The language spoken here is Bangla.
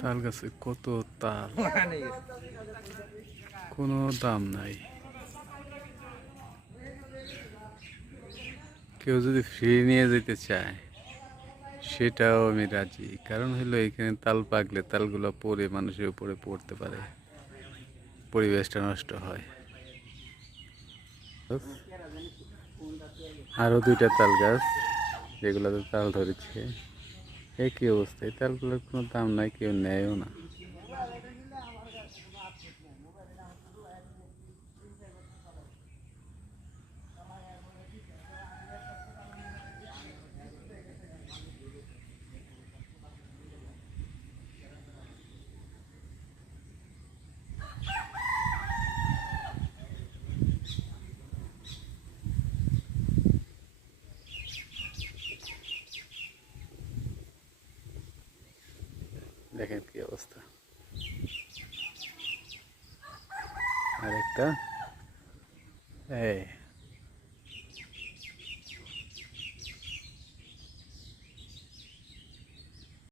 তাল গাছে কত তাল, কোনো দাম নাই। কেউ যদি ফ্রি নিয়ে যেতে চায় সেটাও আমি রাজি, কারণ হলো এখানে তাল পাকলে তালগুলো পড়ে মানুষের উপরে পড়তে পারে, পরিবেশটা নষ্ট হয়। আরো দুইটা তাল গাছ যেগুলোতে তাল ধরেছে, একই অবস্থা। এই তালগুলোর কোনো দাম নাই, কেউ নেয়ও না। দেখেন কি অবস্থা। আরেকটা এই